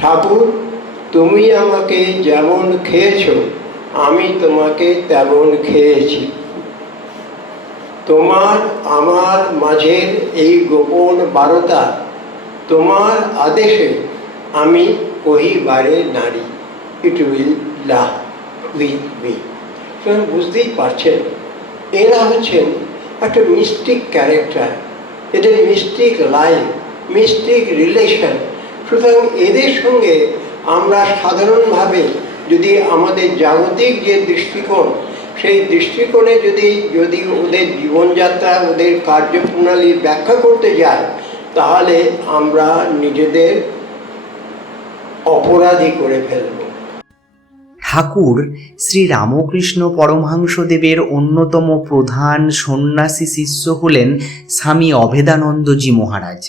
ঠাকুর, তুমি আমাকে যেমন খেয়েছ আমি তোমাকে তেমন খেয়েছি। তোমার আমার মাঝের এই গোপন বারতা তোমার আদেশে আমি কহিবারে নারী। It will love with me. বুঝতেই পারছেন এরা হচ্ছেন একটা মিস্টিক ক্যারেক্টার, এদের মিস্টিক লাইফ, মিস্টিক রিলেশন। সুতরাং এদের সঙ্গে আমরা সাধারণভাবে যদি আমাদের জাগতিক যে দৃষ্টিকোণ, সেই দৃষ্টিকোণে যদি ওদের জীবনযাত্রা, ওদের কার্যপ্রণালী ব্যাখ্যা করতে যাই, তাহলে আমরা নিজেদের অপরাধী করে ফেলব। ঠাকুর শ্রী রামকৃষ্ণ পরমহংসদেবের অন্যতম প্রধান সন্ন্যাসী শিষ্য হলেন স্বামী অভেদানন্দজি মহারাজ।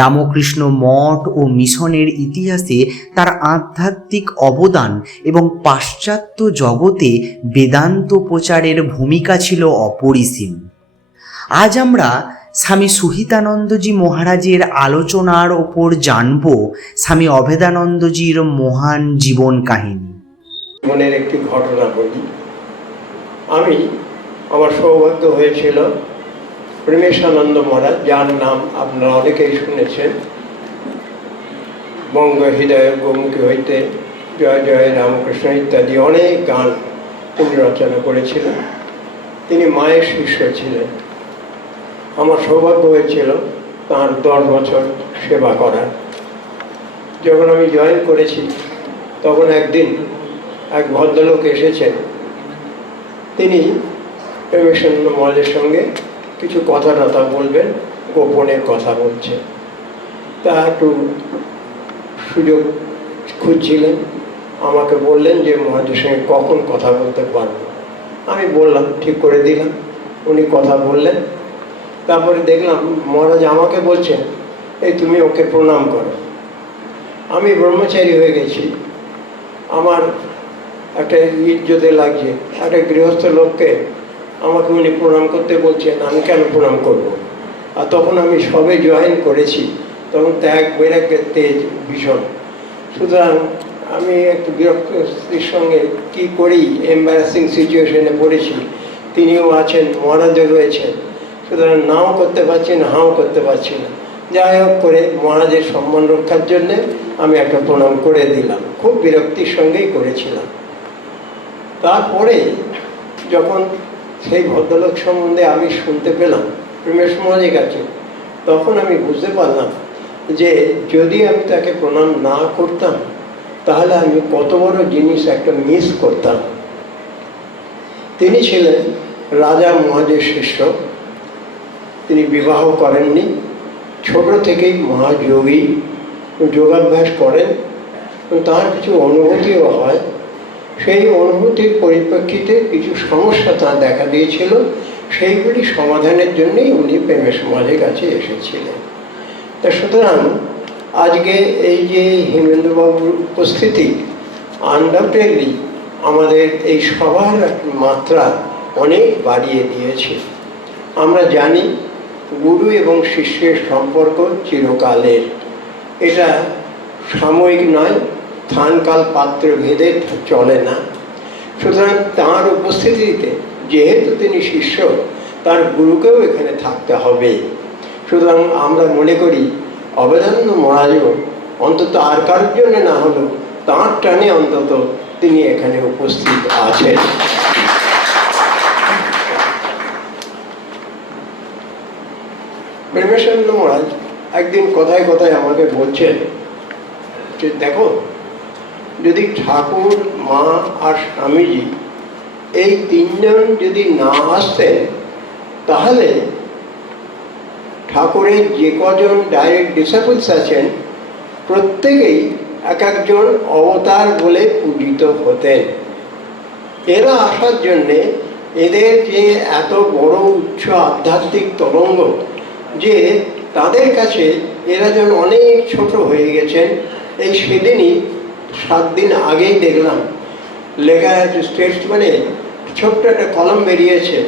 রামকৃষ্ণ মঠ ও মিশনের ইতিহাসে তার আধ্যাত্মিক অবদান এবং পাশ্চাত্য জগতে বেদান্ত প্রচারের ভূমিকা ছিল অপরিসীম। আজ আমরা স্বামী সুহিতানন্দজি মহারাজের আলোচনার ওপর জানব স্বামী অভেদানন্দজির মহান জীবন কাহিনী। জীবনের একটি ঘটনা বলি। আমার সৌভাগ্য হয়েছিল প্রেমেশানন্দ মহারাজ, যার নাম আপনারা অনেকেই শুনেছেন, বঙ্গ হৃদয় গোমুখী হইতে, জয় জয় রামকৃষ্ণ ইত্যাদি অনেক গান তিনি রচনা করেছিলেন। তিনি মায়ের শিষ্য ছিলেন। আমার সৌভাগ্য হয়েছিল তাঁর 10 বছর সেবা করার। যখন আমি জয়েন করেছি তখন একদিন এক ভদ্রলোক এসেছেন। তিনি প্রেমেশানন্দ মহারাজের সঙ্গে কিছু কথা বলবেন, গোপনের কথা বলছেন। তা একটু সুযোগ খুঁজছিলেন। আমাকে বললেন যে মহারাজের সঙ্গে কখন কথা বলতে পারবো। আমি বললাম, ঠিক করে দিলাম। উনি কথা বললেন। তারপরে দেখলাম মহারাজ আমাকে বলছেন, এই তুমি ওকে প্রণাম করো। আমি ব্রহ্মচারী হয়ে গেছি, আমার একটা ইজ্জতে লাগছে। একটা গৃহস্থ লোককে আমাকে উনি প্রণাম করতে বলছেন, আমি কেন প্রণাম করব? আর তখন আমি সবে জয়েন করেছি, তখন ত্যাগ বৈরাগ্যের তেজ ভীষণ। সুতরাং আমি একটু বিরক্তির সঙ্গে কি করি, এম্বারাসিং সিচুয়েশনে পড়েছি। তিনিও আছেন, মহারাজও রয়েছেন। সুতরাং নাও করতে পারছি না, হাও করতে পারছি না। যাই হোক করে মহারাজের সম্মান রক্ষার জন্যে আমি একটা প্রণাম করে দিলাম। খুব বিরক্তির সঙ্গেই করেছিলাম। তারপরে যখন সেই ভদ্রলোক সম্বন্ধে আমি শুনতে পেলাম প্রেমেশ মহারাজের কাছে, তখন আমি বুঝতে পারলাম যে যদি আমি তাকে প্রণাম না করতাম তাহলে আমি কত বড় জিনিস একটা মিস করতাম। তিনি ছিলেন রাজা মহারাজের শিষ্য। তিনি বিবাহ করেননি, ছোট থেকেই মহাযোগী, যোগাভ্যাস করেন। তার কিছু অনুভূতিও হয়। সেই অনুভূতির পরিপ্রেক্ষিতে কিছু সমস্যা তার দেখা দিয়েছিল। সেইগুলি সমাধানের জন্যই উনি প্রেমেশ মহারাজের কাছে এসেছিলেন। তা সুতরাং আজকে এই যে হেমেন্দ্রবাবুর উপস্থিতি আনডাউটেডলি আমাদের এই সবার মাত্রা অনেক বাড়িয়ে দিয়েছে। আমরা জানি গুরু এবং শিষ্যের সম্পর্ক চিরকালের। এটা সাময়িক নয়, স্থানকাল পাত্র ভেদে চলে না। সুতরাং তাঁর উপস্থিতিতে যেহেতু তিনি শিষ্য, তার গুরুকেও এখানে থাকতে হবে। সুতরাং আমরা মনে করি অভেদানন্দ মহারাজও অন্তত আর কারোর জন্য না হলেও তাঁর টানে অন্তত তিনি এখানে উপস্থিত আছেন। প্রেমেশানন্দ মহারাজ একদিন কথায় কথায় আমাকে বলছেন যে দেখো, যদি ঠাকুর, মা আর স্বামীজি এই তিনজন যদি না আসতেন তাহলে ঠাকুরের যে কজন ডাইরেক্ট ডিসাইপলস আছেন প্রত্যেকেই এক একজন অবতার বলে পূজিত হতেন। এরা আসার জন্যে এদের যে এত বড় উচ্চ আধ্যাত্মিক তরঙ্গ, যে তাদের কাছে এরা যেন অনেক ছোট হয়ে গেছেন। এই সেদিনই 7 দিন আগেই দেখলাম লেখা আছে, স্টেটসম্যানে ছোট্ট একটা কলম বেরিয়েছে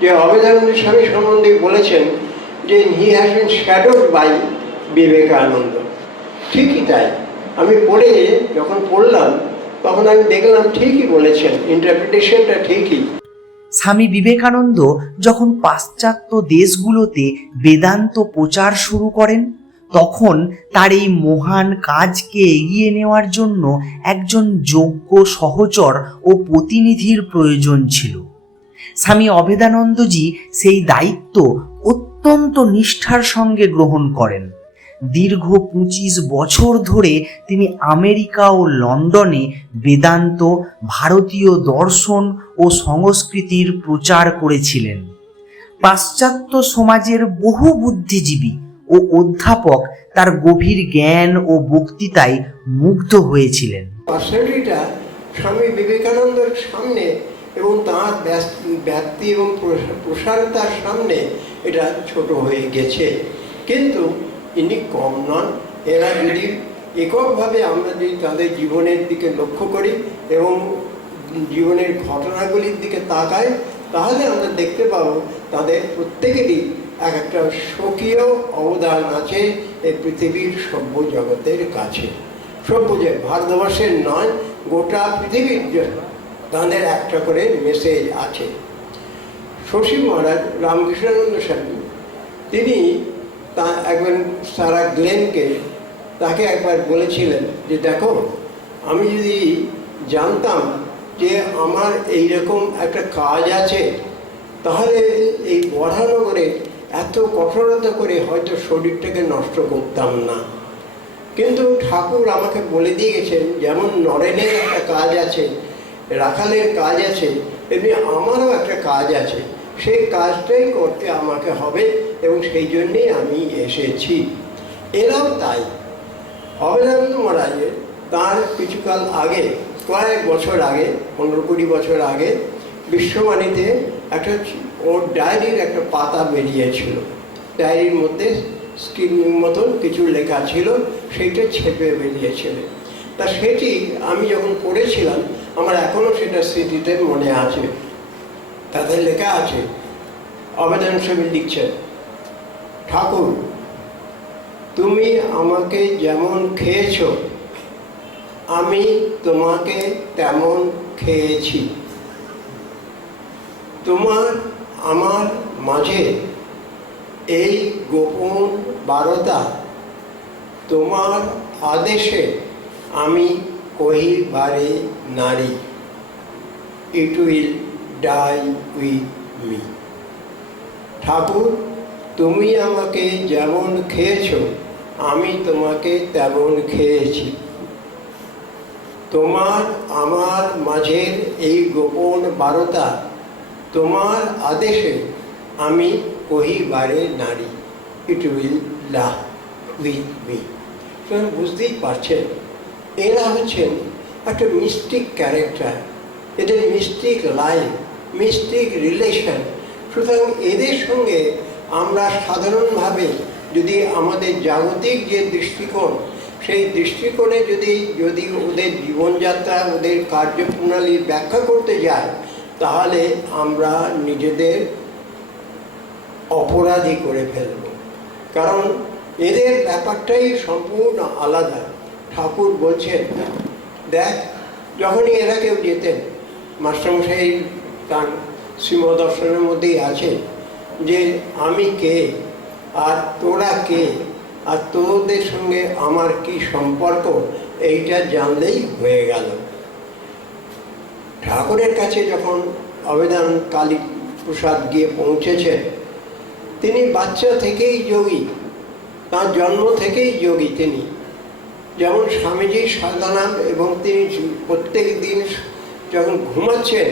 যে অভেদানন্দ স্বামী সম্বন্ধে বলেছেন যে he has been shadowed by Vivekananda. ঠিকই তাই, আমি যখন পড়লাম তখন আমি দেখলাম ঠিকই বলেছেন, ইন্টারপ্রিটেশনটা ঠিকই। স্বামী বিবেকানন্দ যখন পাশ্চাত্য দেশগুলোতে বেদান্ত প্রচার শুরু করেন, তখন তার এই মহান কাজকে এগিয়ে নেওয়ার জন্য একজন যোগ্য সহচর ও প্রতিনিধির প্রয়োজন ছিল। স্বামী অভেদানন্দজি সেই দায়িত্ব অত্যন্ত নিষ্ঠার সঙ্গে গ্রহণ করেন। দীর্ঘ 25 বছর ধরে তিনি আমেরিকা ও লন্ডনে বেদান্ত, ভারতীয় দর্শন ও সংস্কৃতির প্রচার করেছিলেন। পাশ্চাত্য সমাজের বহু বুদ্ধিজীবী ও অধ্যাপক তার গভীর জ্ঞান ও বক্তৃতায় মুগ্ধ হয়েছিলেন। পার্সোনালিটিটা স্বামী বিবেকানন্দের সামনে এবং তাঁর ব্যক্তি এবং প্রসারতার সামনে এটা ছোট হয়ে গেছে, কিন্তু ইনি কম নন। এরা যদি এককভাবে আমরা যদি তাদের জীবনের দিকে লক্ষ্য করি এবং জীবনের ঘটনাগুলির দিকে তাকাই, তাহলে আমরা দেখতে পাবো তাদের প্রত্যেকেরই এক একটা স্বকীয় অবদান আছে এই পৃথিবীর সভ্য জগতের কাছে। সভ্য যে ভারতবর্ষের নয়, গোটা পৃথিবীর জন্য তাদের একটা করে মেসেজ আছে। শশী মহারাজ রামকৃষ্ণানন্দ স্বামী তিনি একবার সারা গ্লেনকে তাকে একবার বলেছিলেন যে দেখো, আমি যদি জানতাম যে আমার এইরকম একটা কাজ আছে, তাহলে এই বরাহনগরে এত কঠোরতা করে হয়তো শরীরটাকে নষ্ট করতাম না। কিন্তু ঠাকুর আমাকে বলে দিয়ে গেছেন, যেমন নরেনের একটা কাজ আছে, রাখালের কাজ আছে, এমনি আমারও একটা কাজ আছে, সেই কাজটাই করতে আমাকে হবে এবং সেই জন্যেই আমি এসেছি। এরাও তাই। অভেদানন্দ মহারাজের তার কিছুকাল আগে, কয়েক বছর আগে, 15-20 বছর আগে বিশ্ববাণীতে একটা ওর ডায়েরির একটা পাতা বেরিয়েছিল। ডায়েরির মধ্যে স্ক্রিনিং মতন কিছু লেখা ছিল, সেইটা ছেপে বেরিয়েছিল। তা সেটি আমি যখন পড়েছিলাম, আমার এখনও সেটা স্মৃতিতে মনে আছে। তাদের লেখা আছে, অভেদানন্দ স্বামী লিখছেন, ঠাকুর তুমি আমাকে যেমন খেয়েছ, আমি তোমাকে তেমন খেয়েছি। তোমার আমার মাঝে এই গোপন বারতা, তোমার আদেশে আমি কহিবারে নারী। It will die with me. ঠাকুর তুমি আমাকে যেমন খেয়েছ, আমি তোমাকে তেমন খেয়েছি। তোমার আমার মাঝের এই গোপন বারতা, তোমার আদেশে আমি কহিবারে নারী। It will love with me. সুতরাং বুঝতেই পারছেন, এরা হচ্ছেন একটা মিস্টিক ক্যারেক্টার, এদের মিস্টিক লাইফ, মিস্টিক রিলেশন। সুতরাং এদের সঙ্গে আমরা সাধারণভাবে যদি আমাদের জাগতিক যে দৃষ্টিকোণ, সেই দৃষ্টিকোণে যদি ওদের জীবনযাত্রা, ওদের কার্যপ্রণালী ব্যাখ্যা করতে যাই, তাহলে আমরা নিজেদের অপরাধী করে ফেলব। কারণ এদের ব্যাপারটাই সম্পূর্ণ আলাদা। ঠাকুর বলছেন, দেখ, যখনই এরা কেউ যেতেন, মাস্টারমশাই তার শ্রীমদর্শনের মধ্যেই আছে যে আমি কে আর তোরা কে, আর তোদের সঙ্গে আমার কি সম্পর্ক, এইটা জানলেই হয়ে গেল। ঠাকুরের কাছে যখন অভেদান কালী প্রসাদ গিয়ে পৌঁছেছেন, তিনি বাচ্চা থেকেই যোগী, তার জন্ম থেকেই যোগী তিনি। যেমন স্বামীজির সাধনা, এবং তিনি প্রত্যেক দিন যখন ঘুমাচ্ছেন,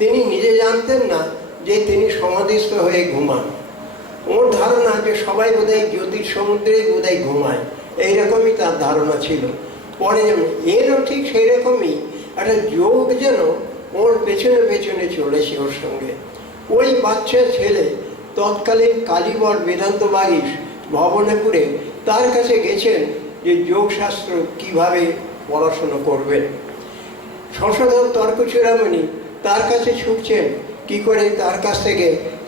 তিনি নিজে জানতেন না যে তিনি সমাধিস্থ হয়ে ঘুমান। ওর ধারণা যে সবাই বোধহয় জ্যোতির সমুদ্রেই বোধহয় ঘুমায়, এইরকমই তার ধারণা ছিল। পরে এরও ঠিক সেই রকমই একটা যোগ যেন ওর পেছনে পেছনে চলেছে ওর সঙ্গে। ওই বাচ্চা ছেলে তৎকালীন কালীবর বেদান্ত বাগীশ ভবনেপুরে তার কাছে গেছেন যে যোগশাস্ত্র কিভাবে পড়াশুনো করবেন। সংশোধক তর্ক চূড়ামণি তার কাছে ছুটছেন কি করে তার কাছ থেকে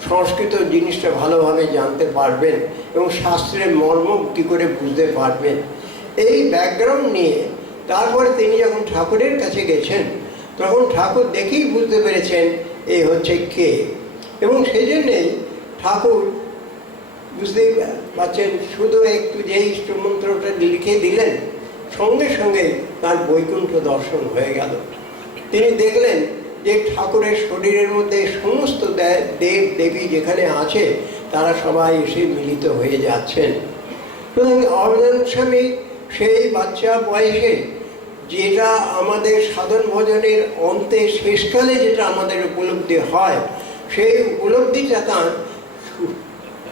সংস্কৃত জিনিসটা ভালোভাবে জানতে পারবেন এবং শাস্ত্রের মর্ম কী করে বুঝতে পারবেন। এই ব্যাকগ্রাউন্ড নিয়ে তারপরে তিনি যখন ঠাকুরের কাছে গেছেন, তখন ঠাকুর দেখেই বুঝতে পেরেছেন এই হচ্ছে কে। এবং সেই জন্যেই ঠাকুর বুঝতেই পারছেন, শুধু একটু যেই মন্ত্রটা লিখে দিলেন, সঙ্গে সঙ্গে তার বৈকুণ্ঠ দর্শন হয়ে গেল। তিনি দেখলেন যে ঠাকুরের শরীরের মধ্যে সমস্ত দেব দেবী যেখানে আছে তারা সবাই এসে মিলিত হয়ে যাচ্ছেন। সুতরাং অবদান স্বামী সেই বাচ্চা বয়সে যেটা আমাদের সাধন ভজনের অন্তে শেষকালে যেটা আমাদের উপলব্ধি হয়, সেই উপলব্ধিটা তার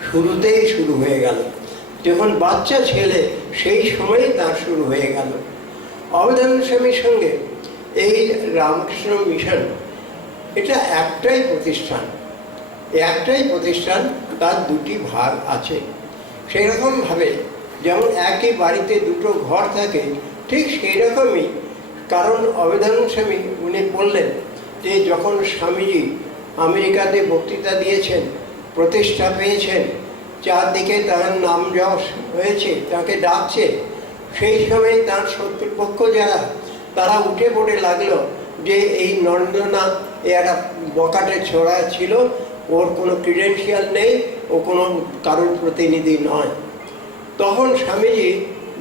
শুরুতেই শুরু হয়ে গেল। যখন বাচ্চা ছেলে সেই সময়ই তার শুরু হয়ে গেল। অবদান স্বামীর সঙ্গে এই রামকৃষ্ণ মিশন এটা একটাই প্রতিষ্ঠান, তার দুটি ভাগ আছে। সেরকমভাবে যেমন একই বাড়িতে দুটো ঘর থাকে, ঠিক সেই রকমই। কারণ অবদান স্বামী উনি বললেন যে যখন স্বামীজি আমেরিকাতে বক্তৃতা দিয়েছেন, প্রতিষ্ঠা পেয়েছেন, চারদিকে তার নাম যশ হয়েছে, তাকে ডাকছে, সেই সময় তার শত্রুপক্ষ যারা তারা উঠে পড়ে লাগলো যে এই নরেন্দ্রনাথ একটা বকাটে ছোড়া ছিল, ওর কোনো ক্রিডেন্সিয়াল নেই, ও কোনো কারোর প্রতিনিধি নয়। তখন স্বামীজি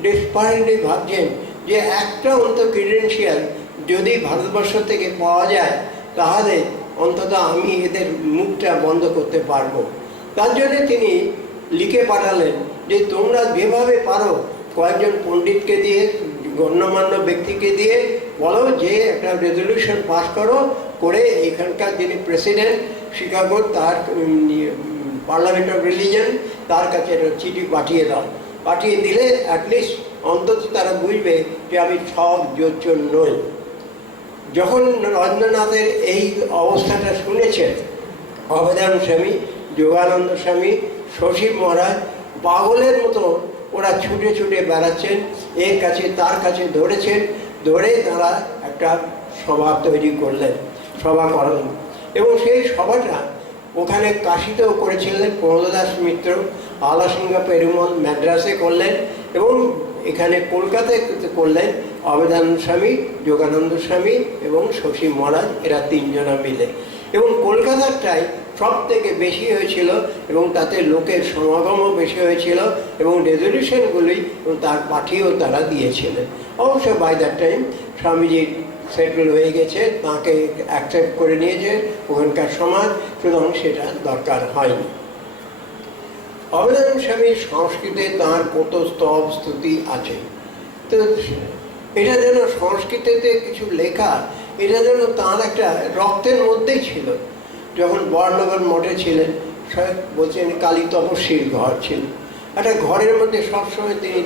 ডেসপারেটলি ভাবছেন যে একটা অন্তত ক্রিডেন্সিয়াল যদি ভারতবর্ষ থেকে পাওয়া যায়, তাহলে অন্তত আমি এদের মুখটা বন্ধ করতে পারবো। তার জন্য তিনি লিখে পাঠালেন যে তোমরা যেভাবে পারো কয়েকজন পণ্ডিতকে দিয়ে, গণ্যমান্য ব্যক্তিকে দিয়ে বলো যে একটা রেজলিউশন পাস করে এখানকার যিনি প্রেসিডেন্ট শিকাগোর, তার পার্লামেন্ট অফ রিলিজন, তার কাছে একটা চিঠি পাঠিয়ে দাও। পাঠিয়ে দিলে অ্যাটলিস্ট অন্তত তারা বুঝবে যে আমি সব জোচ্চর নই। যখন রবীন্দ্রনাথের এই অবস্থাটা শুনেছেন, অবদান স্বামী, যোগানন্দ স্বামী, শশী মহারাজ পাগলের মতো ওরা ছুটে ছুটে বেড়াচ্ছেন, এর কাছে তার কাছে ধরে তারা একটা সভা তৈরি করলেন, সভা করালেন। এবং সেই সভাটা ওখানে কাশিতেও করেছিলেন প্রমোদাস মিত্র, আলাসিঙ্গা পেরুমল ম্যাড্রাসে করলেন, এবং এখানে কলকাতায় করলেন অবদান স্বামী, যোগানন্দ স্বামী এবং শশী মহারাজ, এরা তিনজনা মিলে। এবং কলকাতারটাই সব থেকে বেশি হয়েছিল এবং তাতে লোকের সমাগমও বেশি হয়েছিল এবং রেজলিউশনগুলি তার পাঠিয়েও তারা দিয়েছিলেন। অবশ্য by that time Swamiji settle হয়ে গেছে, তাকে অ্যাকসেপ্ট করে নিয়েছে ওখানকার সমাজ, সুতরাং সেটা দরকার হয়নি। অবদান স্বামীর সংস্কৃতে তাঁর কত স্তব স্তুতি আছে। তো এটা যেন সংস্কৃতিতে কিছু লেখা, এটা যেন তাঁর একটা রক্তের মধ্যেই ছিল। যখন বর্ণগর মঠে ছিলেন, বলছেন কালী তপস্বীর ঘর ছিল, একটা ঘরের মধ্যে সবসময় তিনি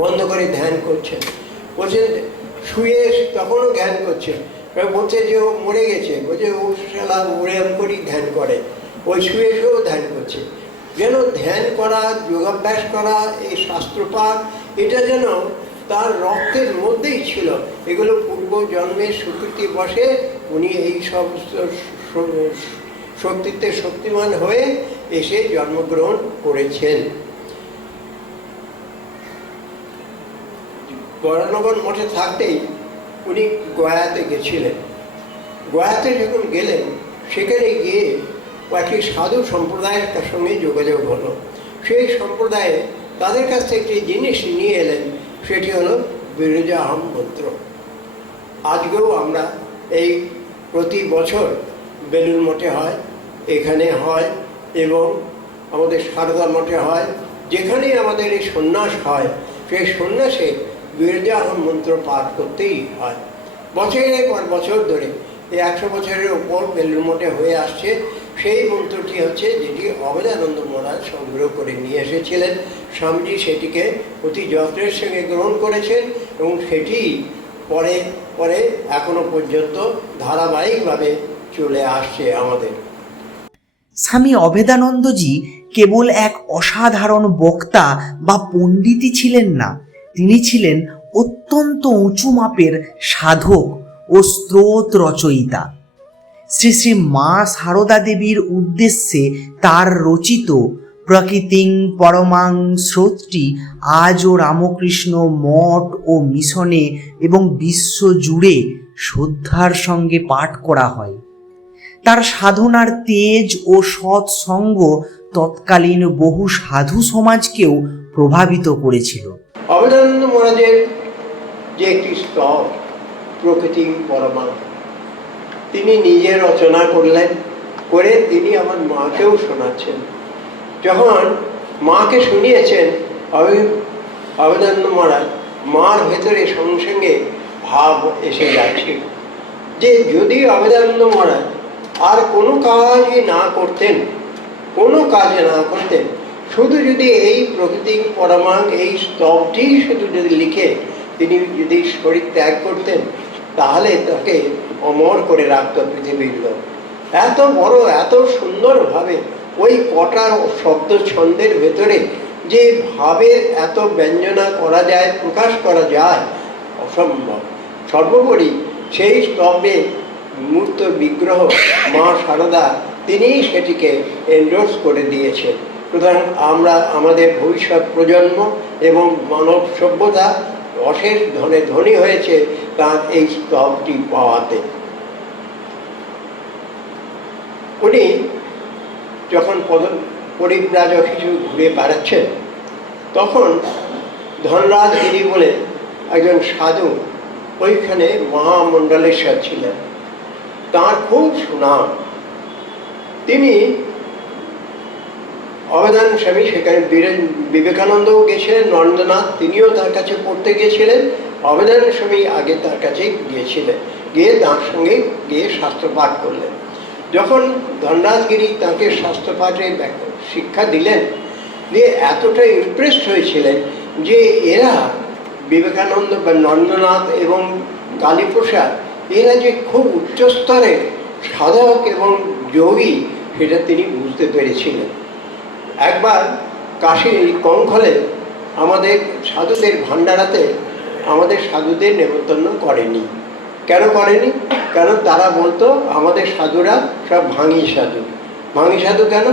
বন্ধ করে ধ্যান করছেন। বলছেন শুয়ে তখনও ধ্যান করছেন, বলছে যে ও মরে গেছে, বলছে ও শালা ওরম করেই ধ্যান করে, ওই শুয়ে শুয়েও ধ্যান করছে। যেন ধ্যান করা, যোগাভ্যাস করা, এই শাস্ত্রপাঠ, এটা যেন তার রক্তের মধ্যেই ছিল। এগুলো পূর্ব জন্মের স্বীকৃতি বসে উনি এই সব শক্তিতে শক্তিমান হয়ে এসে জন্মগ্রহণ করেছেন। বরানগর মঠে থাকতেই উনি গয়াতে গেছিলেন। গয়াতে যখন গেলেন, সেখানে গিয়ে কয়েকটি সাধু সম্প্রদায়ের সঙ্গে যোগাযোগ হলো। সেই সম্প্রদায়ে তাদের কাছ থেকে একটি জিনিস নিয়ে এলেন, সেটি হলো বিরজাহম মন্ত্র। আজকেও আমরা এই প্রতি বছর বেলুড় মঠে হয়, এখানে হয় এবং আমাদের সারদা মঠে হয়, যেখানেই আমাদের এই সন্ন্যাস হয়, সেই সন্ন্যাসে বিরজাহম মন্ত্র পাঠ করতেই হয়। বছরের পর বছর ধরে এই 100 বছরের উপর বেলুড় মঠে হয়ে আসছে। সেই মন্ত্রটি হচ্ছে যেটি অবদানন্দ মহারাজ সংগ্রহ করে নিয়ে এসেছিলেন। স্বামীজি সেটিকে অতি যত্নের সঙ্গে গ্রহণ করেছেন এবং সেটি পরে পরে এখনো পর্যন্ত ধারাবাহিকভাবে চলে আসছে আমাদের। স্বামী অভেদানন্দজি কেবল এক অসাধারণ বক্তা বা পণ্ডিতই ছিলেন না, তিনি ছিলেন অত্যন্ত উঁচু মাপের সাধক ও স্তোত্র রচয়িতা। শ্রী শ্রী মা সারদা দেবীর উদ্দেশ্যে তার রচিত প্রকৃতিং পরমাং স্রোতটি আজও রামকৃষ্ণ মঠ ও মিশনে এবং বিশ্ব জুড়ে শ্রদ্ধার সঙ্গে পাঠ করা হয়। তার সাধনার তেজ ও সৎসঙ্গ তৎকালীন বহু সাধু সমাজকেও প্রভাবিত করেছিল। অভেদানন্দ মহারাজের যে একটি স্তব প্রকৃতি পরমা, তিনি নিজে রচনা করলেন, করে তিনি আমার মাকেও শোনাচ্ছেন। যখন মাকে শুনিয়েছেন অভেদানন্দ মহারাজ, মার ভেতরে সঙ্গে সঙ্গে ভাব এসে যাচ্ছে যে যদি অভেদানন্দ মহারাজ আর কোনো কাজই না করতেন, কোনো কাজে না করতেন, শুধু যদি এই প্রকৃতি পরমাং এই স্তবটি শুধু যদি লিখে তিনি যদি শরীর ত্যাগ করতেন, তাহলে তাকে অমর করে রাখত পৃথিবীর লোক। এত বড়, এত সুন্দরভাবে ওই কটা শব্দ ছন্দের ভেতরে যে ভাবের এত ব্যঞ্জনা করা যায়, প্রকাশ করা যায়, অসম্ভব। সর্বোপরি সেই স্তম্ভে মূর্ত বিগ্রহ মা সারদা, তিনিই সেটিকে এন্ডোর্স করে দিয়েছেন। সুতরাং আমরা আমাদের ভবিষ্যৎ প্রজন্ম এবং মানব সভ্যতা অশেষ ধনে ধনী হয়েছে তার এই স্তবটি পাওয়াতে। উনি যখন পরিব্রাজক হিসেবে ঘুরে বেড়াচ্ছেন, তখন ধনরাজগিরি বলে একজন সাধু ওইখানে মহামণ্ডলেশ্বর ছিলেন, তার খুব সুনাম। তিনি অভেদান স্বামী সেখানে বিবেকানন্দও গেছিলেন, নরেন্দ্রনাথ তিনিও তার কাছে পড়তে গিয়েছিলেন। অভেদান স্বামী আগে তার কাছে গিয়েছিলেন, গিয়ে তার সঙ্গে গিয়ে শাস্ত্রপাঠ করলেন। যখন ধনরাজগিরি তাকে শাস্ত্রপাঠের শিক্ষা দিলেন, দিয়ে এতটাই ইমপ্রেসড হয়েছিলেন যে এরা বিবেকানন্দ বা নরেন্দ্রনাথ এবং কালীপ্রসাদ, এরা যে খুব উচ্চস্তরের সাধক এবং যোগী, সেটা তিনি বুঝতে পেরেছিলেন। একবার কাশীর কঙ্খলে আমাদের সাধুদের ভান্ডারাতে আমাদের সাধুদের নেমন্তন্ন করেনি। কেন করেনি? কারণ তারা বলতো আমাদের সাধুরা সব ভাঙি সাধু। ভাঙি সাধু কেন?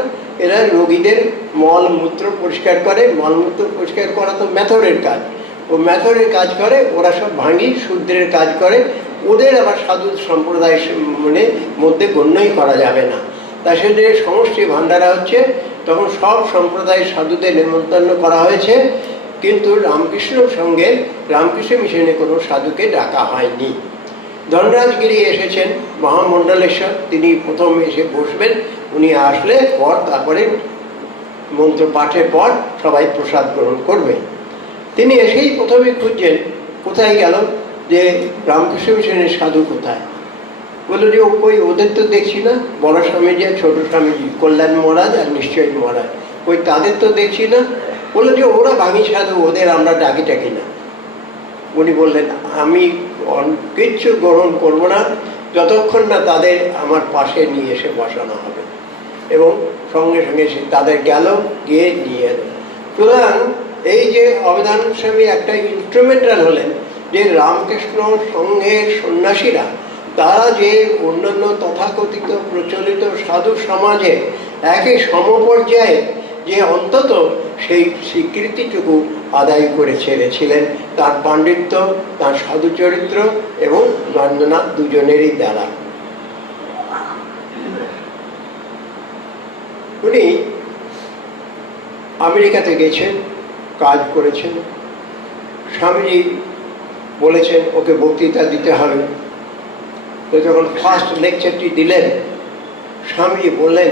এরা রোগীদের মলমূত্র পরিষ্কার করে। মলমূত্র পরিষ্কার করা তো মেথরের কাজ, ও মেথরের কাজ করে। ওরা সব ভাঙি শূদ্রের কাজ করে, ওদের আবার সাধু সম্প্রদায় মধ্যে গণ্যই করা যাবে না। তা সে যে সমষ্টি ভান্ডারা হচ্ছে, তখন সব সম্প্রদায়ের সাধুদের নেমন্তন্ন করা হয়েছে, কিন্তু রামকৃষ্ণর সঙ্গে রামকৃষ্ণ মিশনে কোনো সাধুকে ডাকা হয়নি। ধনরাজগিরি এসেছেন মহামণ্ডলেশ্বর, তিনি প্রথম এসে বসবেন। উনি আসলে পর তারপরে মন্ত্র পাঠের পর সবাই প্রসাদ গ্রহণ করবে। তিনি এসেই প্রথমে খুঁজছেন কোথায় গেল, যে রামকৃষ্ণ মিশনের সাধু কোথায়। বললো যে ওই ওদের তো দেখছি না, বড় স্বামীজি আর ছোট স্বামীজি, কল্যাণ মহারাজ আর নিশ্চয় মহারাজ, ওই তাদের তো দেখছি না। বললো যে ওরা ভাঙি সাধু, ওদের আমরা ডাকি টাকি না। উনি বললেন আমি কিচ্ছু গ্রহণ করব না যতক্ষণ না তাদের আমার পাশে নিয়ে এসে বসানো হবে। এবং সঙ্গে সঙ্গে সে তাদের গেল, গিয়ে নিয়ে এলো। সুতরাং এই যে অভেদানন্দ স্বামী একটা ইনস্ট্রুমেন্টাল হলেন, যে রামকৃষ্ণ সংঘের সন্ন্যাসীরা তারা যে অন্যান্য তথাকথিত প্রচলিত সাধু সমাজে একই সমপর্যায়ে যে অন্তত সেই স্বীকৃতিটুকু আদায় করে ছেড়েছিলেন তার পাণ্ডিত্য, তার সাধু চরিত্র এবং নরেন্দ্রনাথ দুজনেরই দ্বারা। উনি আমেরিকাতে গেছেন, কাজ করেছেন। স্বামীজি বলেছেন ওকে বক্তৃতা দিতে হবে। তো যখন ফার্স্ট লেকচারটি দিলেন, স্বামীজি বললেন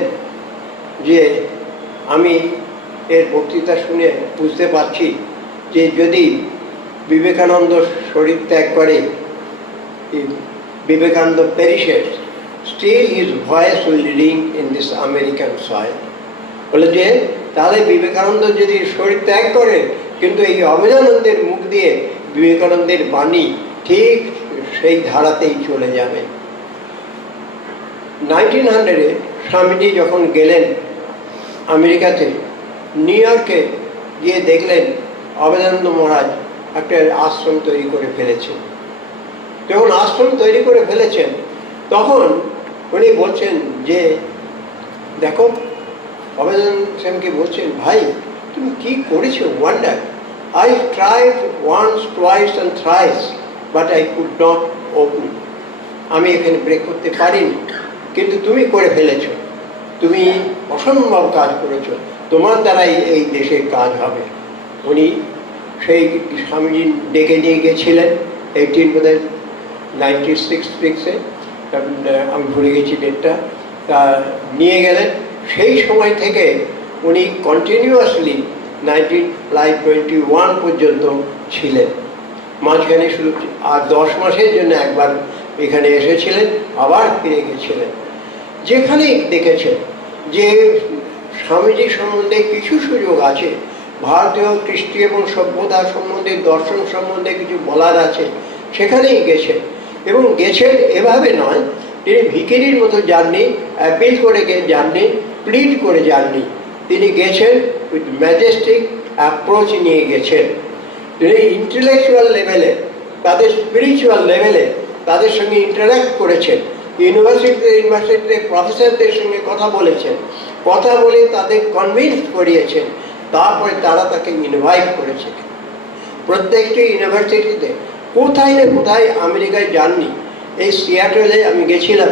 যে আমি এর বক্তৃতা শুনে বুঝতে পারছি যে যদি বিবেকানন্দ শরীর ত্যাগ করে, Vivekananda perishes, still his voice will ring in this American soil. বলে যে তাহলে বিবেকানন্দ যদি শরীর ত্যাগ করে, কিন্তু এই অভেদানন্দের মুখ দিয়ে বিবেকানন্দের বাণী ঠিক সেই ধারাতেই চলে যাবে। 1900-এ স্বামীজি যখন গেলেন আমেরিকাতে, নিউ ইয়র্কে গিয়ে দেখলেন অভেদানন্দ মহারাজ একটা আশ্রম তৈরি করে ফেলেছেন। যখন আশ্রম তৈরি করে ফেলেছেন, তখন উনি বলছেন যে দেখো অভিধান স্বামীকে বলছেন, ভাই তুমি কি করেছো, wonder. I tried once twice and thrice but I could not open. আমি এখানে ব্রেক করতে পারিনি, কিন্তু তুমি করে ফেলেছো। তুমি অসম্ভব কাজ করেছো, তোমার দ্বারাই এই দেশের কাজ হবে। উনি সেই স্বামীজি ডেকে নিয়ে গেছিলেন 1896 আমি ভুলে গেছি ডেটটা। তা নিয়ে গেলেন। সেই সময় থেকে উনি কন্টিনিউয়াসলি 1921 পর্যন্ত ছিলেন। মাঝখানে শুধু আর 10 মাসের জন্য একবার এখানে এসেছিলেন, আবার ফিরে গেছিলেন। যেখানেই দেখেছেন যে স্বামীজি সম্বন্ধে কিছু সুযোগ আছে, ভারতীয় কৃষ্টি এবং সভ্যতা সম্বন্ধে, দর্শন সম্বন্ধে কিছু বলার আছে, সেখানেই গেছেন। এবং গেছেন এভাবে নয়, তিনি ভিখিরির মতো যাননি, অ্যাপিল করে যাননি, প্লিড করে যাননি। তিনি গেছেন উইথ ম্যাজেস্টিক অ্যাপ্রোচ নিয়ে গেছেন। তিনি ইন্টেলেকচুয়াল লেভেলে, তাদের স্পিরিচুয়াল লেভেলে তাদের সঙ্গে ইন্টারাক্ট করেছেন। ইউনিভার্সিটিতে প্রফেসরদের সঙ্গে কথা বলেছেন, কথা বলে তাদের কনভিন্স করিয়েছেন। তারপরে তারা তাকে ইনভাইট করেছে প্রত্যেকটি ইউনিভার্সিটিতে। কোথায় না কোথায় আমেরিকায় যাননি। এই সিয়াটলে আমি গেছিলাম,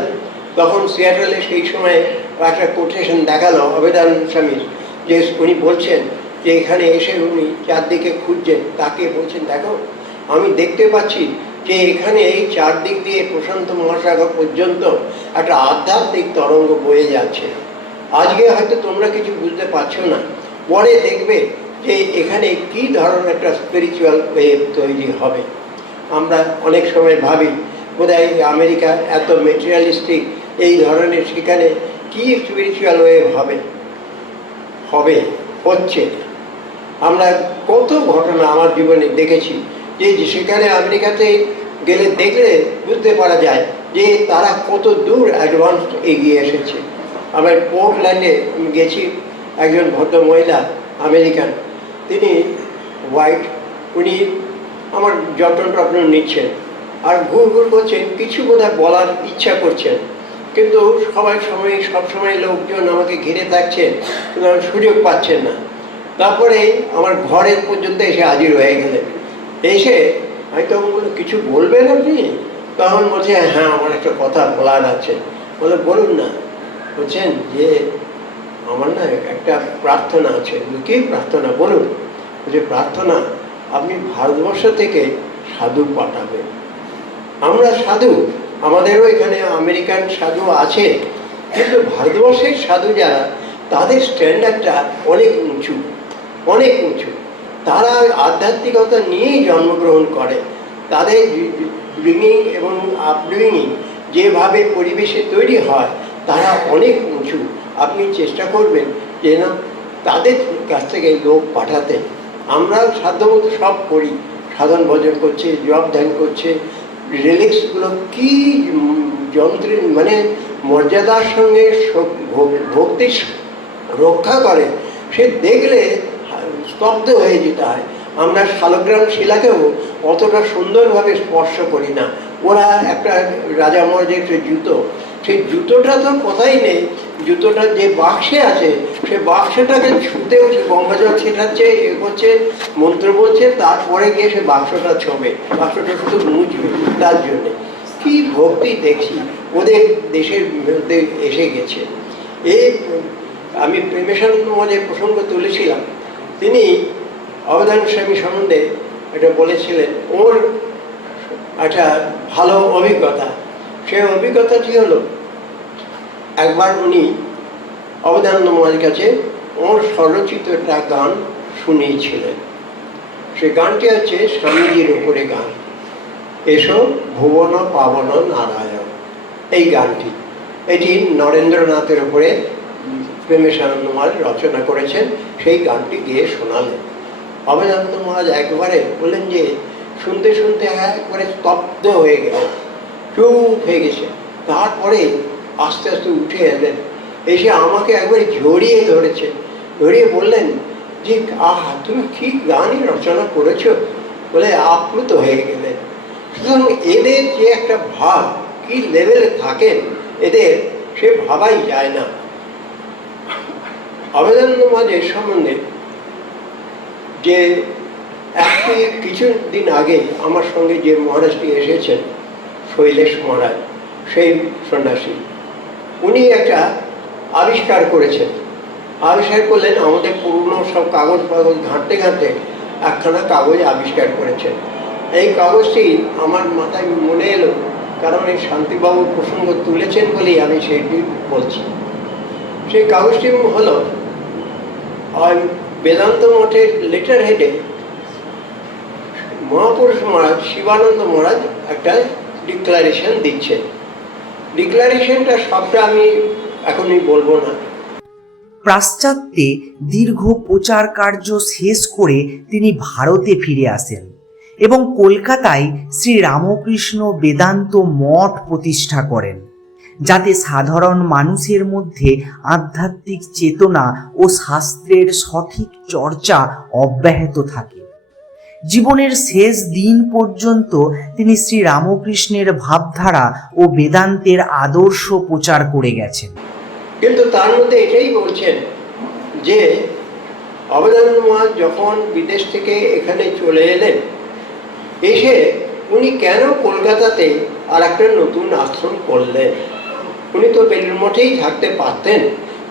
তখন সিয়াটলে সেই সময় একটা কোটেশন দেখালো অভিধান স্বামীর, যে উনি বলছেন যে এখানে এসে উনি চারদিকে খুঁজছেন, তাকে বলছেন, দেখো আমি দেখতে পাচ্ছি যে এখানে এই চারদিক দিয়ে প্রশান্ত মহাসাগর পর্যন্ত একটা আধ্যাত্মিক তরঙ্গ বয়ে যাচ্ছে। আজকে হয়তো তোমরা কিছু বুঝতে পারছো না, পরে দেখবে যে এখানে কি ধরনের একটা স্পিরিচুয়াল ওয়েভ তৈরি হবে। আমরা অনেক সময় ভাবি বোধহয় আমেরিকা এত মেটেরিয়ালিস্টিক, এই ধরনের, সেখানে কি স্পিরিচুয়াল ওয়েভ হবে, হবে, হচ্ছে। আমরা কত ঘটনা আমার জীবনে দেখেছি যে সেখানে আমেরিকাতে গেলে দেখলে বুঝতে পারা যায় যে তারা কত দূর অ্যাডভান্স এগিয়ে এসেছে। আমার পোর্টল্যান্ডে আমি গেছি, একজন ভদ্র মহিলা আমেরিকান, তিনি হোয়াইট, উনি আমার যত্ন টত্ন নিচ্ছেন আর ঘুর ঘুর করছেন, কিছু বোধহয় বলার ইচ্ছা করছেন, কিন্তু সবসময় লোকজন আমাকে ঘিরে থাকছেন, কিন্তু আমার সুযোগ পাচ্ছেন না। তারপরে আমার ঘরের পর্যন্ত এসে হাজির হয়ে গেলেন। এসে আমি তখন বললাম, কিছু বলবেন আপনি? তখন বলছে, হ্যাঁ আমার একটা কথা বলার আছে। বলে, বলুন না। বলছেন যে আমার না একটা প্রার্থনা আছে। কি প্রার্থনা? বলুন। বলছে, প্রার্থনা আপনি ভারতবর্ষ থেকে সাধু পাঠাবেন। আমরা সাধু, আমাদেরও এখানে আমেরিকান সাধু আছে, কিন্তু ভারতবর্ষের সাধু যারা, তাদের স্ট্যান্ডার্ডটা অনেক উঁচু, অনেক উঁচু। তারা আধ্যাত্মিকতা নিয়েই জন্মগ্রহণ করে। তাদের ব্রিঙ্গিং এবং আপব্রিঙ্গিং যেভাবে পরিবেশে তৈরি হয়, তারা অনেক উঁচু। আপনি চেষ্টা করবেন যেন তাদের কাছ থেকে লোক পাঠাতে। আমরা সাধ্যমতো সব করি, সাধন ভজন করছে, জপ ধ্যান করছে, রিলিক্সগুলো কি যন্ত্রের মানে মর্যাদার সঙ্গে ভক্তি রক্ষা করে, সে দেখলে স্তব্ধ হয়ে যেতে হয়। আমরা শালগ্রাম শিলাকেও অতটা সুন্দরভাবে স্পর্শ করি না। ওরা একটা রাজা মহারাজের একটা জুতো, সেই জুতোটা তো কথাই নেই, জুতোটা যে বাক্সে আছে, সে বাক্সটাকে ছুতেও সে গঙ্গাজল ছেটাচ্ছে, এ করছে, মন্ত্র বলছে, তারপরে গিয়ে সে বাক্সটা ছোবে, বাক্সটা শুধু মুছবে। তার জন্যে কি ভক্তি দেখছি ওদের দেশের মধ্যে এসে গেছে। এই আমি প্রেমেশানন্দ মহারাজের প্রসঙ্গ তুলেছিলাম। তিনি অবদান স্বামী সম্বন্ধে এটা বলেছিলেন, ওর একটা ভালো অভিজ্ঞতা। সেই অভিজ্ঞতাটি হলো, একবার উনি অবদানন্দ মহারাজের কাছে ওর স্বরচিত একটা গান শুনিয়েছিলেন। সেই গানটি হচ্ছে স্বামীজির উপরে গান, এসো ভুবন পাবন নারায়ণ। এই গানটি, এটি নরেন্দ্রনাথের উপরে প্রেমেশানন্দ মহারাজ রচনা করেছেন। সেই গানটি গিয়ে শোনালেন। অবদানন্দ মহারাজ একবারে বললেন যে শুনতে শুনতে একবারে স্তব্ধ হয়ে গেল, চুপ হয়ে গেছে। তারপরে আস্তে আস্তে উঠে এলেন, এসে আমাকে একবারে জড়িয়ে ধরেছেন, ধরিয়ে বললেন যে আহা, তুমি কি গানই রচনা করেছো, বলে আপ্লুত হয়ে গেলেন। সুতরাং এদের যে একটা ভাব কি লেভেলে থাকেন এদের, সে ভাবাই যায় না। অভেদানন্দ মহারাজের সম্বন্ধে যে কিছুদিন আগে আমার সঙ্গে যে মহারাজটি এসেছেন, শৈলেশ মহারাজ, সেই সন্ন্যাসী, উনি একটা আবিষ্কার করেছেন। আবিষ্কার করলেন, আমাদের পুরনো সব কাগজ ঘাঁটতে ঘাঁটতে একখানা কাগজ আবিষ্কার করেছেন। এই কাগজটি আমার মাথায় মনে এলো, কারণ এই শান্তিবাবু প্রসঙ্গ তুলেছেন বলেই আমি সেইটি বলছি। সেই কাগজটি হলো বেদান্ত মঠের লেটার হেডে মহাপুরুষ মহারাজ শিবানন্দ মহারাজ একটা ডিক্লারেশন দিচ্ছেন। ডিক্লারেশনটা সবটা আমি এখনই বলবো না। পাশ্চাত্যে দীর্ঘ প্রচার কার্য শেষ করে তিনি ভারতে ফিরে আসেন এবং কলকাতায় শ্রী রামকৃষ্ণ বেদান্ত মঠ প্রতিষ্ঠা করেন, যাতে সাধারণ মানুষের মধ্যে আধ্যাত্মিক চেতনা ও শাস্ত্রের সঠিক চর্চা অব্যাহত থাকে। জীবনের শেষ দিন পর্যন্ত তিনি শ্রী রামকৃষ্ণের ভাবধারা ও বেদান্তের আদর্শ প্রচার করে গেছেন। কিন্তু তার মধ্যে এটাই বলছেন যে অভেদানন্দ মহারাজ যখন বিদেশ থেকে এখানে চলে এলেন, এসে উনি কেন কলকাতাতে আর একটা নতুন আশ্রম করলেন? উনি তো বেলুড় মঠেই থাকতে পারতেন,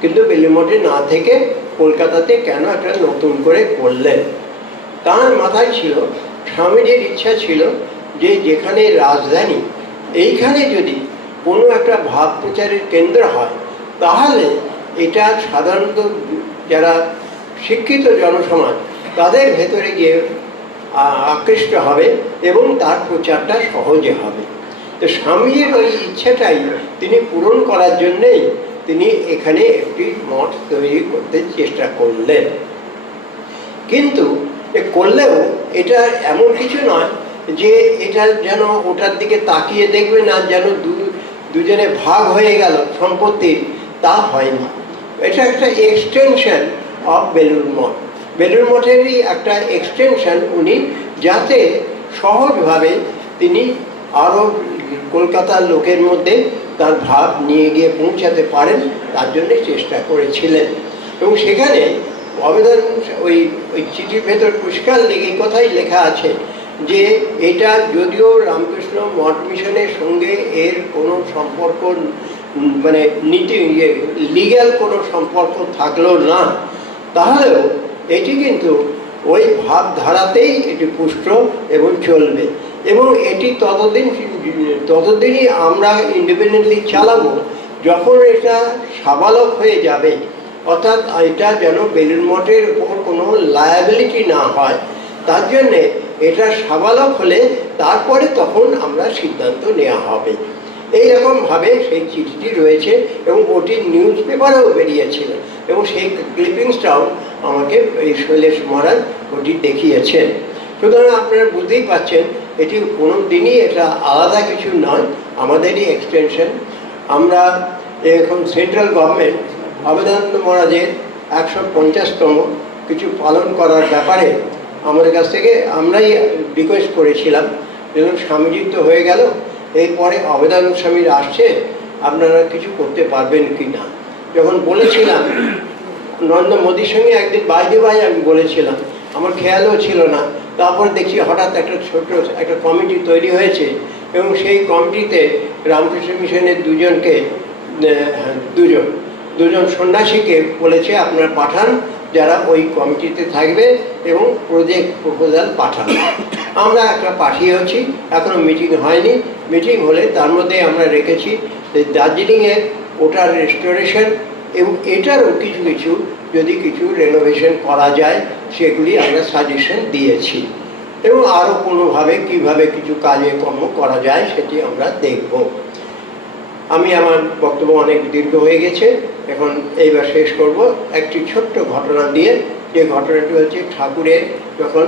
কিন্তু বেলুড় মঠে না থেকে কলকাতাতে কেন একটা নতুন করে করলেন? তার মাথায় ছিল, স্বামীজির ইচ্ছা ছিল যে যেখানে রাজধানী, এইখানে যদি কোনো একটা ভাব প্রচারের কেন্দ্র হয়, তাহলে এটা সাধারণত যারা শিক্ষিত জনসমাজ তাদের ভেতরে গিয়ে আকৃষ্ট হবে এবং তার প্রচারটা সহজে হবে। তো স্বামীজির ওই ইচ্ছাটাই তিনি পূরণ করার জন্যেই তিনি এখানে একটি মঠ তৈরি করতে চেষ্টা করলেন। কিন্তু করলেও এটা এমন কিছু নয় যে এটা যেন ওটার দিকে তাকিয়ে দেখবে না, যেন দুজনে ভাগ হয়ে গেল সম্পত্তির, তা হয়নি। এটা একটা এক্সটেনশন অফ বেলুড় মঠ। বেলুড় মঠেরই একটা এক্সটেনশন উনি, যাতে সহজভাবে তিনি আরও কলকাতার লোকের মধ্যে তার ভাব নিয়ে গিয়ে পৌঁছাতে পারেন, তার জন্য চেষ্টা করেছিলেন। এবং সেখানে অবেদন ওই চিঠির ভেতর পরিষ্কার এই কথাই লেখা আছে যে এটা যদিও রামকৃষ্ণ মঠ মিশনের সঙ্গে এর কোনো সম্পর্ক, মানে লিগ্যাল কোনো সম্পর্ক থাকলো না, তাহলেও এটি কিন্তু ওই ভাবধারাতেই এটি পুষ্ট এবং চলবে। এবং এটি ততদিনই আমরা ইন্ডিপেন্ডেন্টলি চালাবো যখন এটা সাবালক হয়ে যাবে, অর্থাৎ এটা যেন বেলুড় মঠের উপর কোনো লায়াবিলিটি না হয়। তার জন্যে এটা সাবালক হলে তারপরে তখন আমরা সিদ্ধান্ত নেওয়া হবে। এইরকমভাবে সেই চিঠিটি রয়েছে এবং ওটি নিউজ পেপারেও বেরিয়েছিল এবং সেই ক্লিপিংসটাও আমাকে এই শৈলেশ মহারাজ ওটি দেখিয়েছেন। সুতরাং আপনারা বুঝতেই পারছেন এটি কোনো দিনই এটা আলাদা কিছু নয়, আমাদেরই এক্সটেনশন। আমরা এখন সেন্ট্রাল গভর্নমেন্ট অভেদানন্দ মহারাজের 150তম কিছু পালন করার ব্যাপারে আমাদের কাছ থেকে আমরাই রিকোয়েস্ট করেছিলাম, যেন স্বামীজি তো হয়ে গেল, এরপরে অভেদানন্দ স্বামীর আসছে, আপনারা কিছু করতে পারবেন কি না। যখন বলেছিলাম, নরেন্দ্র মোদীর সঙ্গে একদিন বাই আমি বলেছিলাম, আমার খেয়ালও ছিল না। তারপর দেখছি হঠাৎ একটা ছোট একটা কমিটি তৈরি হয়েছে এবং সেই কমিটিতে রামকৃষ্ণ মিশনের দুজন সন্ন্যাসীকে বলেছে আপনারা পাঠান, যারা ওই কমিটিতে থাকবে এবং প্রপোজাল পাঠান। আমরা একটা পাঠিয়েছি, এখনও মিটিং হয়নি। মিটিং হলে তার মধ্যে আমরা রেখেছি দার্জিলিংয়ের ওটার রেস্টোরেশন এবং এটারও কিছু যদি কিছু রেনোভেশন করা যায় সেগুলি আমরা সাজেশন দিয়েছি এবং আরও কোনোভাবে কীভাবে কিছু কাজে কর্ম করা যায় সেটি আমরা দেখব। আমি আমার বক্তব্য অনেক দীর্ঘ হয়ে গেছে, এখন এইবার শেষ করব একটি ছোট্ট ঘটনা দিয়ে। যে ঘটনাটি হচ্ছে ঠাকুরের, যখন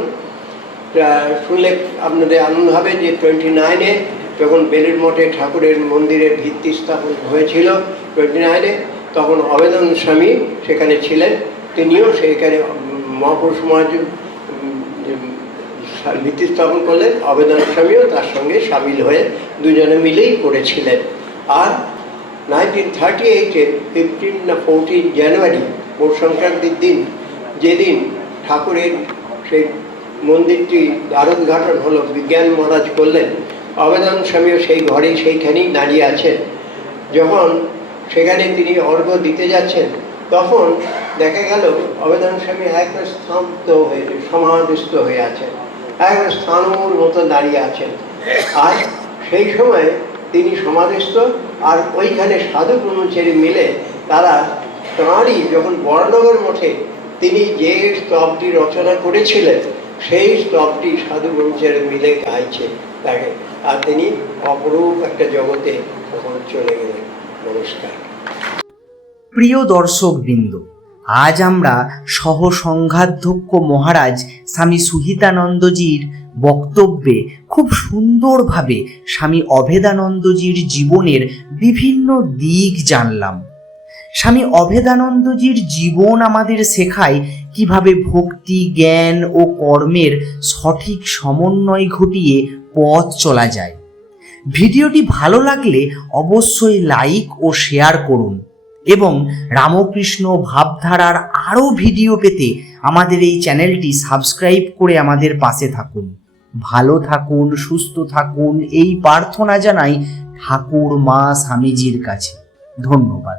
শুনলে আপনাদের আনন্দ হবে যে 29-এ যখন বেলুড় মঠে ঠাকুরের মন্দিরের ভিত্তি স্থাপন হয়েছিল 29-এ, তখন অভেদানন্দ স্বামী সেখানে ছিলেন। তিনিও সেখানে মহাপুরুষ মহারাজ ভিত্তি স্থাপন করলেন, অভেদানন্দ স্বামীও তার সঙ্গে সামিল হয়ে দুজনে মিলেই করেছিলেন। আর 1938-এ 15 না 14 জানুয়ারি পৌষ সংক্রান্তির দিন, যেদিন ঠাকুরের সেই মন্দিরটি দ্বারোদ্ঘাটন হলো, বিজ্ঞান মহারাজ করলেন, অবেদান স্বামীও সেই ঘরেই সেইখানেই দাঁড়িয়ে আছেন। যখন সেখানে তিনি অর্ঘ্য দিতে যাচ্ছেন, তখন দেখা গেল অবেদান স্বামী একবার স্তব্ধ হয়ে, সমাধিস্থ হয়ে আছেন, একবার স্থানুর মতো দাঁড়িয়ে আছেন। আর সেই সময় তিনি সমাধিস্থ, আর ওইখানে সাধু ব্রহ্মচারী মিলে তারা তাঁরই, যখন বরানগর মঠে তিনি যে স্তবটি রচনা করেছিলেন, সেই স্তবটি সাধু ব্রহ্মচারী মিলে গাইছে তাকে, আর তিনি অপরূপ একটা জগতে তখন চলে গেলেন। নমস্কার। প্রিয় দর্শকবৃন্দ, আজ আমরা সহসংঘাধ্যক্ষ মহারাজ স্বামী সুহিতানন্দজির বক্তব্যে খুব সুন্দরভাবে স্বামী অভেদানন্দজির জীবনের বিভিন্ন দিক জানলাম। স্বামী অভেদানন্দজির জীবন আমাদের শেখায় কিভাবে ভক্তি, জ্ঞান ও কর্মের সঠিক সমন্বয় ঘটিয়ে পথ চলা যায়। ভিডিওটি ভালো লাগলে অবশ্যই লাইক ও শেয়ার করুন এবং রামকৃষ্ণ ভাবধারার আরও ভিডিও পেতে আমাদের এই চ্যানেলটি সাবস্ক্রাইব করে আমাদের পাশে থাকুন। ভালো থাকুন, সুস্থ থাকুন, এই প্রার্থনা জানাই ঠাকুর মা স্বামীজির কাছে। ধন্যবাদ।